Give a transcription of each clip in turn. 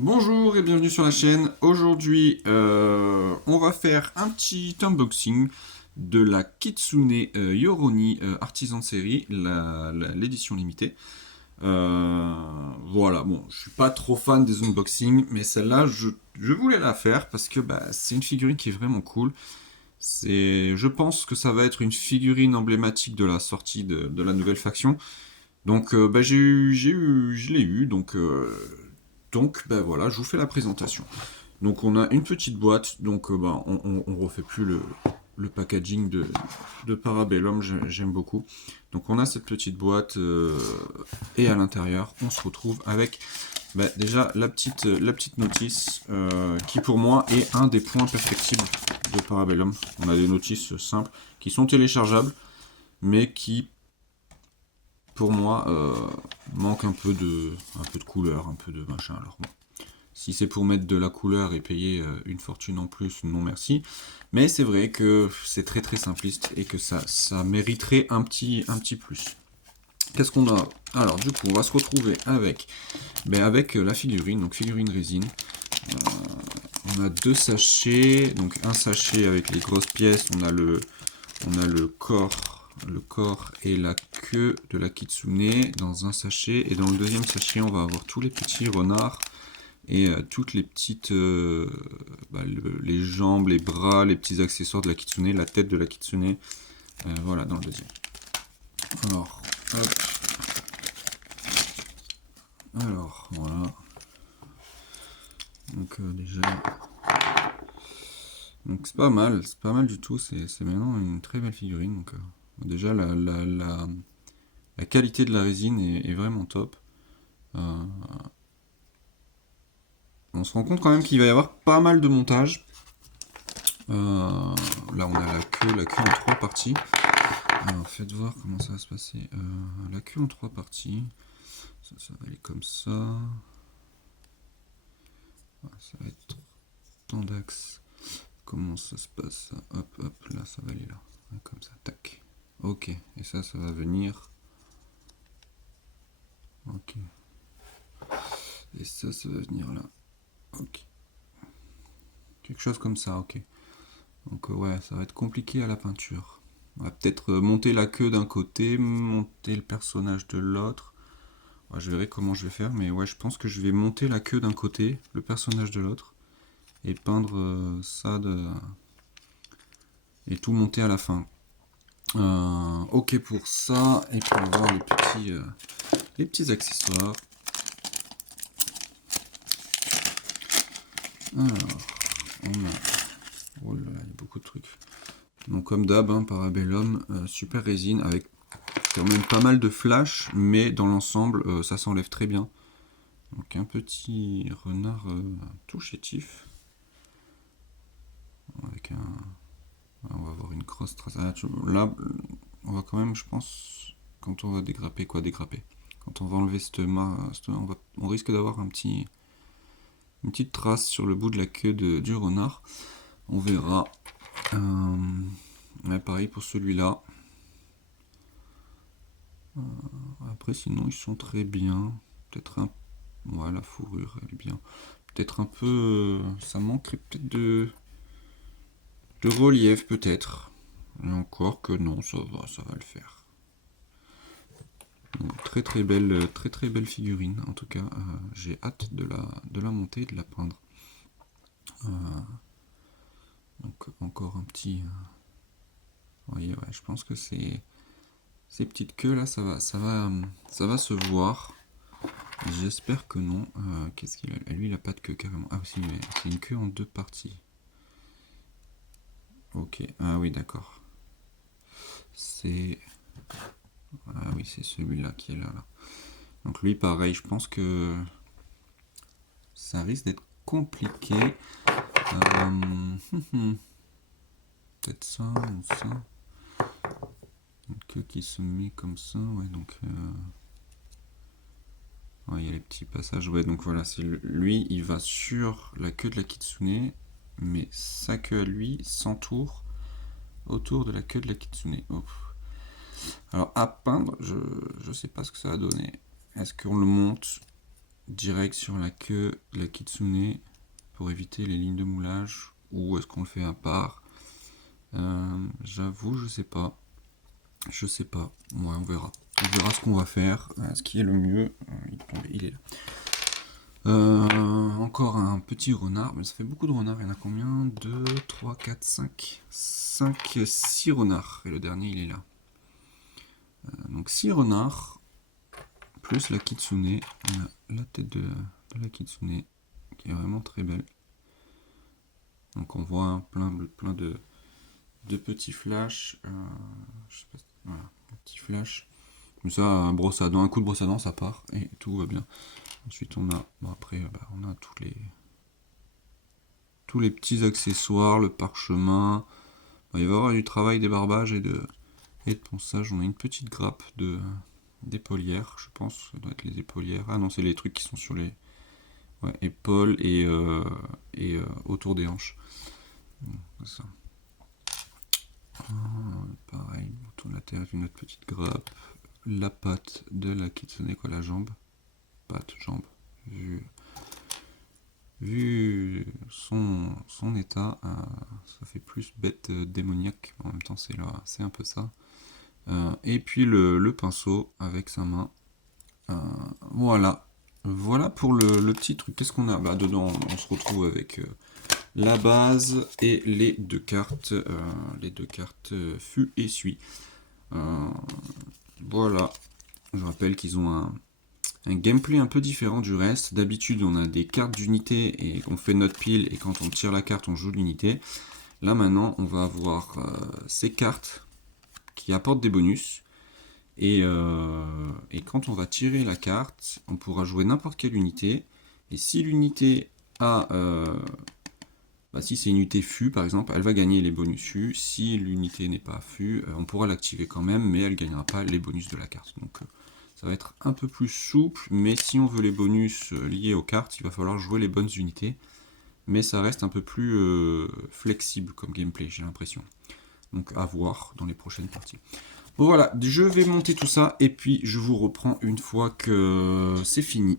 Bonjour et bienvenue sur la chaîne. Aujourd'hui, on va faire un petit unboxing de la Kitsune Yoroni Artisan de série, l'édition limitée. Voilà, bon, je suis pas trop fan des unboxings, mais celle-là, je voulais la faire parce que c'est une figurine qui est vraiment cool. Je pense que ça va être une figurine emblématique de la sortie de la nouvelle faction. Donc, je l'ai eu, donc voilà, je vous fais la présentation. Donc on a une petite boîte, donc on refait plus le packaging de Parabellum, j'aime beaucoup. Donc on a cette petite boîte et à l'intérieur on se retrouve avec déjà la petite notice qui pour moi est un des points perfectibles de Parabellum. On a des notices simples qui sont téléchargeables mais qui pour moi manquent un peu de couleur, un peu de machin. Alors bon. Si c'est pour mettre de la couleur et payer une fortune en plus, non merci. Mais c'est vrai que c'est très très simpliste et que ça mériterait un petit plus. Qu'est-ce qu'on a? Alors du coup, on va se retrouver avec la figurine, donc figurine résine. On a deux sachets, donc un sachet avec les grosses pièces, on a le corps et la queue de la Kitsune dans un sachet. Et dans le deuxième sachet, on va avoir tous les petits renards et toutes les petites les jambes, les bras, les petits accessoires de la Kitsune, la tête de la Kitsune, voilà dans le deuxième. Alors, hop. Alors, voilà. Donc déjà, donc c'est pas mal du tout, c'est maintenant une très belle figurine. Donc déjà la qualité de la résine est vraiment top. On se rend compte quand même qu'il va y avoir pas mal de montage. Là on a la queue en trois parties. Alors faites voir comment ça va se passer. La queue en trois parties. Ça va aller comme ça. Ça va être tant d'axes. Comment ça se passe? Hop, hop, là ça va aller là. Comme ça, tac. Ok, et ça va venir. Ok. Et ça va venir là. Ok. Quelque chose comme ça, ok. Donc ouais, ça va être compliqué à la peinture. On va peut-être monter la queue d'un côté, monter le personnage de l'autre. Ouais, je verrai comment je vais faire, mais ouais, je pense que je vais monter la queue d'un côté, le personnage de l'autre, et peindre ça et tout monter à la fin. Ok pour ça, et puis on va voir les petits accessoires. Alors, on a... Oh là là, il y a beaucoup de trucs. Donc comme d'hab, hein, Parabellum, super résine avec quand même pas mal de flash, mais dans l'ensemble, ça s'enlève très bien. Donc un petit renard tout chétif. Avec on va avoir une grosse trace. Là, on va quand même, je pense, quand on va dégrapper, quand on va enlever on risque d'avoir une petite trace sur le bout de la queue du renard. On verra. Ouais, pareil pour celui-là. Après, sinon, ils sont très bien. Peut-être un... Ouais, la fourrure, elle est bien. Peut-être un peu... ça manquerait peut-être de relief, peut-être. Et encore que non, ça va le faire. Donc, très belle figurine. En tout cas, j'ai hâte de la monter et de la peindre. Donc, encore un petit... Vous voyez, ouais, je pense que ces petites queues là, ça va se voir. J'espère que non. Qu'est-ce qu'il a? Lui, il a pas de queue carrément. Ah, si, mais c'est une queue en deux parties. Ok. Ah oui, d'accord. C'est... Ah oui, c'est celui-là qui est là. Donc lui, pareil, je pense que ça risque d'être compliqué. Peut-être ça ou ça. Une queue qui se met comme ça. Ouais, donc... Ouais, il y a les petits passages. Ouais, donc voilà, c'est lui, il va sur la queue de la Kitsune, mais sa queue à lui s'entoure autour de la queue de la Kitsune. Oh. Alors à peindre, je sais pas ce que ça va donner. Est-ce qu'on le monte? direct sur la queue de la kitsune pour éviter les lignes de moulage, ou est-ce qu'on le fait à part? J'avoue, je sais pas. Je sais pas. Ouais, on verra. On verra ce qu'on va faire, ce qui est le mieux. Il est là. Encore un petit renard, mais ça fait beaucoup de renards. Il y en a combien? 2, 3, 4, 5, 5, 6 renards. Et le dernier, il est là. Donc 6 renards, plus la kitsune. On a la tête de la kitsune, qui est vraiment très belle. Donc on voit hein, plein de petits flashs. Je sais pas, voilà, un petit flash. Comme ça, un coup de brosse à dents, ça part et tout va bien. Ensuite, on a, bon après, on a tous les petits accessoires, le parchemin. Il va y avoir du travail débarbage et de ponçage. On a une petite grappe d'épaulières, je pense. Ça doit être les épaulières. Ah non, c'est les trucs qui sont sur les épaules et autour des hanches. Ça. Pareil, autour de la terre, une autre petite grappe. La patte de la kitsune, quoi, la jambe. Patte, jambe. Vu son état, ça fait plus bête démoniaque. En même temps, c'est un peu ça. Et puis le pinceau avec sa main. Voilà. Voilà pour le petit truc. Qu'est-ce qu'on a? Dedans, on se retrouve avec la base et les deux cartes. Fût et Suie. Voilà. Je rappelle qu'ils ont un gameplay un peu différent du reste. D'habitude, on a des cartes d'unité et on fait notre pile, et quand on tire la carte, on joue l'unité. Là, maintenant, on va avoir ces cartes qui apportent des bonus. Et quand on va tirer la carte, on pourra jouer n'importe quelle unité. Et si l'unité a... si c'est une unité fût, par exemple, elle va gagner les bonus fût. Si l'unité n'est pas fût, on pourra l'activer quand même, mais elle ne gagnera pas les bonus de la carte. Donc ça va être un peu plus souple, mais si on veut les bonus liés aux cartes, il va falloir jouer les bonnes unités. Mais ça reste un peu plus flexible comme gameplay, j'ai l'impression. Donc à voir dans les prochaines parties. Bon voilà, je vais monter tout ça, et puis je vous reprends une fois que c'est fini.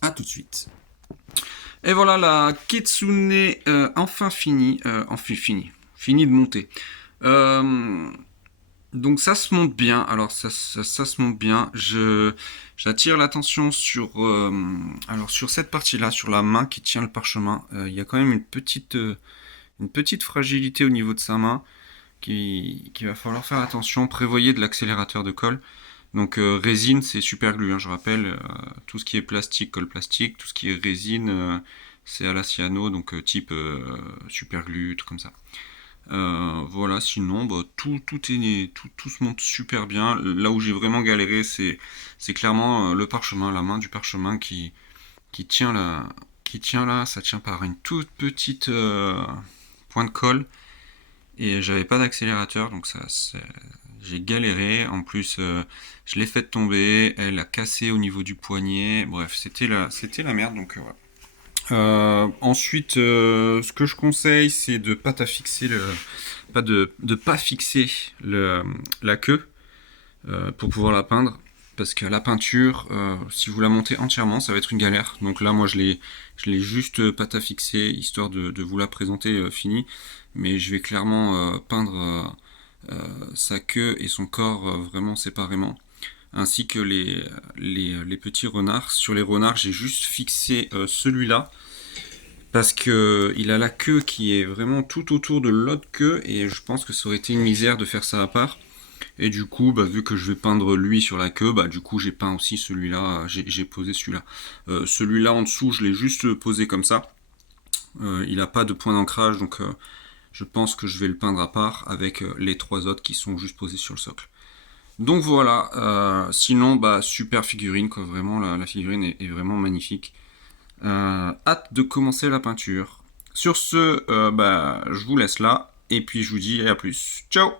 A tout de suite. Et voilà, la kitsune enfin finie. Fini de monter. Donc ça se monte bien. Alors ça se monte bien. J'attire l'attention sur cette partie-là, sur la main qui tient le parchemin. Il y a quand même une petite fragilité au niveau de sa main qu'il va falloir faire attention. Prévoyez de l'accélérateur de colle. Donc résine, c'est super glue, hein, je rappelle. Tout ce qui est plastique, colle plastique. Tout ce qui est résine, c'est à la cyano, donc type super glue, tout comme ça. Voilà, sinon tout se monte super bien. Là où j'ai vraiment galéré, c'est clairement le parchemin, la main du parchemin qui tient là, ça tient par une toute petite point de colle, et j'avais pas d'accélérateur, donc j'ai galéré. En plus je l'ai fait tomber, elle a cassé au niveau du poignet, bref, c'était la merde, donc voilà. Ensuite, ce que je conseille, c'est de pas fixer la queue pour pouvoir la peindre, parce que la peinture, si vous la montez entièrement, ça va être une galère. Donc là, moi, je l'ai juste pas fixé, histoire de vous la présenter finie, mais je vais clairement peindre sa queue et son corps vraiment séparément, ainsi que les petits renards. Sur les renards, j'ai juste fixé celui-là, parce que il a la queue qui est vraiment tout autour de l'autre queue, et je pense que ça aurait été une misère de faire ça à part. Et du coup, vu que je vais peindre lui sur la queue, du coup j'ai peint aussi celui-là, j'ai posé celui-là. Celui-là en dessous, je l'ai juste posé comme ça. Il n'a pas de point d'ancrage, donc je pense que je vais le peindre à part avec les trois autres qui sont juste posés sur le socle. Donc voilà, sinon super figurine, quoi. Vraiment la figurine est vraiment magnifique. Hâte de commencer la peinture. Sur ce, je vous laisse là, et puis je vous dis à plus. Ciao!